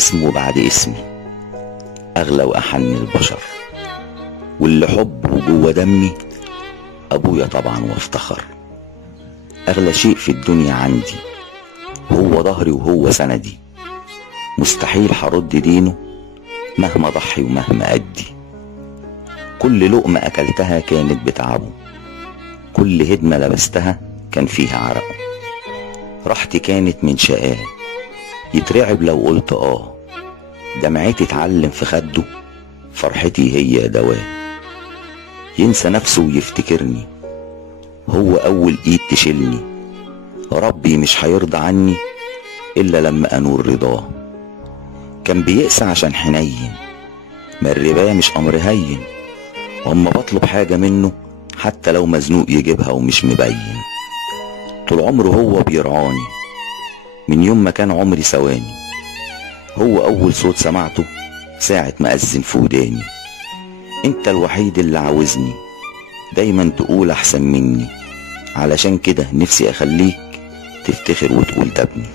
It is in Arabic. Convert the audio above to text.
اسمه بعد اسمي، أغلى وأحن البشر، واللي حبه جوه دمي أبويا طبعا وافتخر. أغلى شيء في الدنيا عندي هو ظهري وهو سندي، مستحيل هرد دينه مهما ضحي ومهما أدي. كل لقمة أكلتها كانت بتعبه، كل هدمة لبستها كان فيها عرقه. راحتي كانت من شقاه، يترعب لو قلت دمعتي اتعلم في خده، فرحتي هي دواه. ينسى نفسه ويفتكرني، هو أول إيد تشيلني، ربي مش هيرضى عني إلا لما أنور رضاه. كان بيقسى عشان حنين، ما الرباية مش أمر هين، وأما بطلب حاجة منه حتى لو مزنوق يجيبها ومش مبين. طول عمره هو بيرعاني من يوم ما كان عمري ثواني، هو أول صوت سمعته ساعة ما أذن في وداني. انت الوحيد اللي عاوزني دايما تقول أحسن مني، علشان كده نفسي أخليك تفتخر وتقول ده ابني.